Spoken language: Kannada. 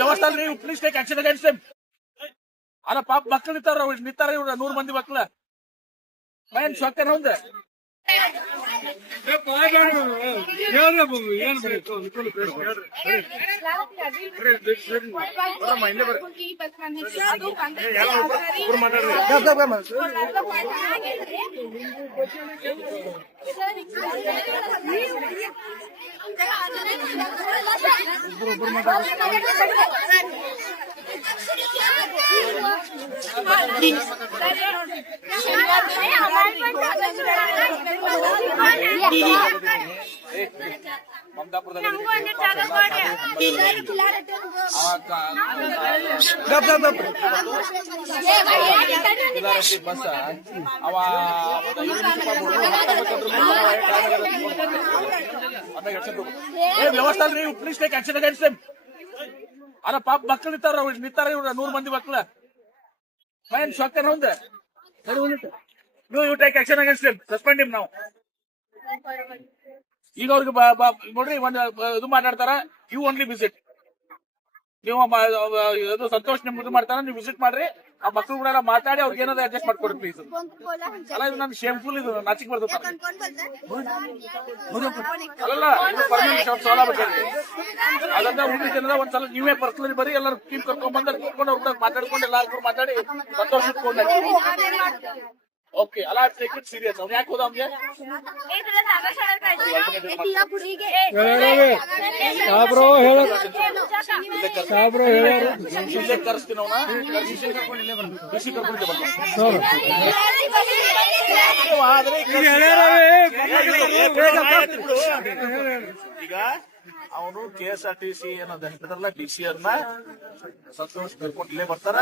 ವ್ಯವಸ್ಥೆ ನೀವು please take action against them. ಅಲ್ಲ ಪಾಪ ಮಕ್ಕಳು ನಿಂತಾರ ಇವ್ರ 100 ಮಂದಿ ಮಕ್ಕಳ ಮೈನ್ ಶೋಕನ ಒಂದ ವ್ಯವಸ್ಥೆ ನೀವು please take action against them. ಅಲ್ಲ ಪಾಪ ಮಕ್ಕಳು ನಿಂತಾರ ಇವ್ರ 100 ಮಂದಿ ಮಕ್ಕಳ ಮೈನ್ ಶೋಕನ ಒಂದ you take action against them. Suspend him ನಾವು. ಈಗ ಅವ್ರಿಗೆ ನೋಡ್ರಿ ಒಂದು ಇದು ಮಾತಾಡ್ತಾರ. You only visit. ನೀವು ಇದು ಸಂತೋಷ್ ನಿಮ್ ಇದು ಮಾಡ್ತಾರ, ನೀವು ವಿಸಿಟ್ ಮಾಡ್ರಿ. ಆ ಮಕ್ಳು ಕೂಡ ಮಾತಾಡಿ ಅವ್ರಿಗೆ ಏನಾದ್ರು ಅಡ್ಜಸ್ಟ್ ಮಾಡ್ಕೊಡಿ ಪ್ಲೀಸ್. ಅಲ್ಲ ಇದು ನನ್ ಶೇಮ್ಫುಲ್, ಇದು ನಾಚಿಕ್ ಬರ್ತದೆ. ಅಲ್ಲ ಪರ್ಮನೆಂಟ್ ಸಾಲ ಬೇಕಾದ್ರೆ ಅದನ್ನ ಉಳಿದ ಒಂದ್ಸಲ ನೀವೇ ಪರ್ಸನಲಿ ಬರೀ ಎಲ್ಲರೂ ಟೀಮ್ ಕರ್ಕೊಂಡ್ ಬಂದ್ರೆ ಕೂತ್ಕೊಂಡು ಅವ್ರ ಮಾತಾಡ್ಕೊಂಡು ಎಲ್ಲಾರು ಮಾತಾಡಿ ಸಂತೋಷ ಇಟ್ಕೊಂಡು ಓಕೆ. ಅಲ್ಲ ಟೇಕ್ ಇಟ್ ಸೀರಿಯಸ್. ಅವ್ನು ಯಾಕೆ ಹೋದ ಅವ್ನಿಗೆ ಇಲ್ಲೇ ಕರೆಸ್ತೀನಿ ಅವನ ಬಿಸಿ ಕರ್ಕೊಂಡು ಈಗ ಅವನು KSRTC ಅನ್ನೋದಲ್ಲ DC ಅವ್ರನ್ನ ಸಂತೋಷ್ ಕರ್ಕೊಂಡು ಇಲ್ಲೇ ಬರ್ತಾರ.